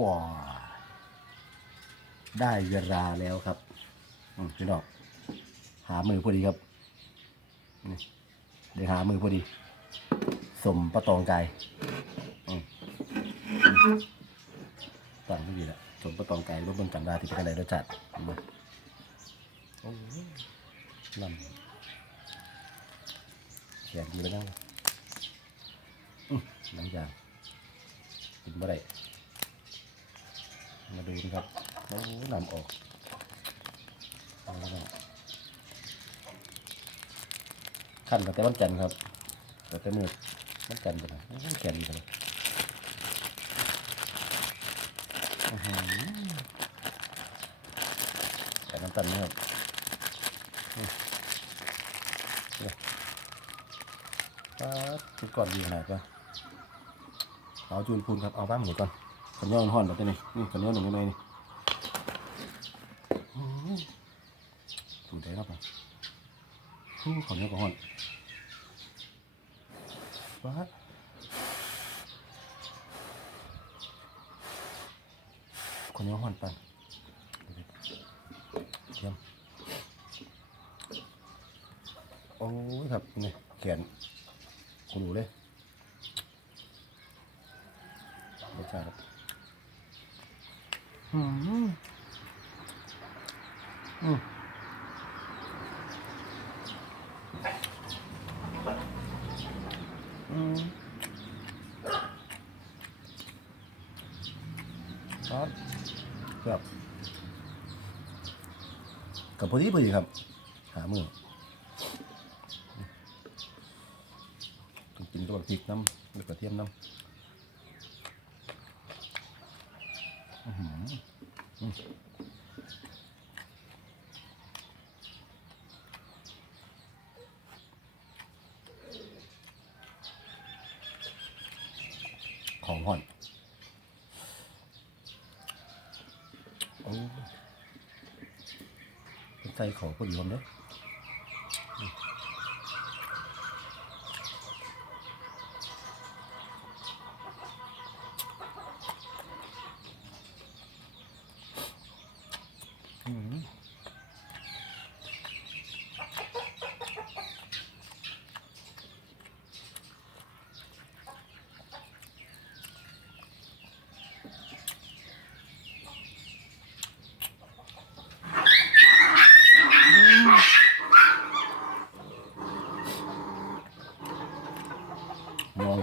ว้าได้เวลาแล้วครับอืมพี่น้องหามือพอดีครับนี่เดี๋ยวหามือพอดีสมประตองไก่อืมอืมตั้งไม่ดีละสมประตองไก่รถบนกันดาที่เป็นอะไรรสจัดอืมโอ้ยลำแขนดีไปแล้วอืมหลังจากกินบ่ได้ มาดูนะครับโอ้นำออกเอาแล้วขั้นแต่วันจันทร์ครับแต่แต่มือวันจันทร์ไปนะโอ้ยแขนดีเลยอื้อหือใส่น้ำตาลนะครับอืมเนี่ยป๊าดชุดก่อนดีขนาดปะเอาจูนพูนครับ เอาบ้านหมูก่อน ขันย่อนห่อนแบบนี้นี่ขันย่อหนึ่งยังไงนี่อื้อหือสูดได้ครับผมฮู้ขันย่อนก็ห่อนวัดขันย่อนห่อนไปเทียมโอ้ยครับนี่แขนกูดูเลยรสชาติ อืมอืมอืมครับครับกับพอดีพอดีครับ หามือต้องกินกับพริกน้ำแล้วกระเทียมน้ำ อื้อหืออืม ของห่อนโอ้ใส่ขอพอดีวันเด้อ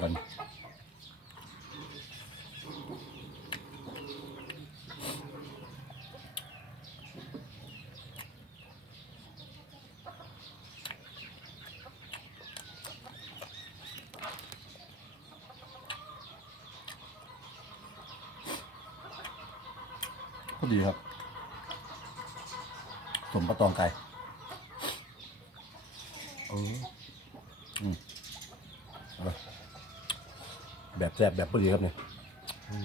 มองกันพอดีครับสมประตองไก่เออ อืมเอา แบบแซ่บแบบพอดีครับเนี่ย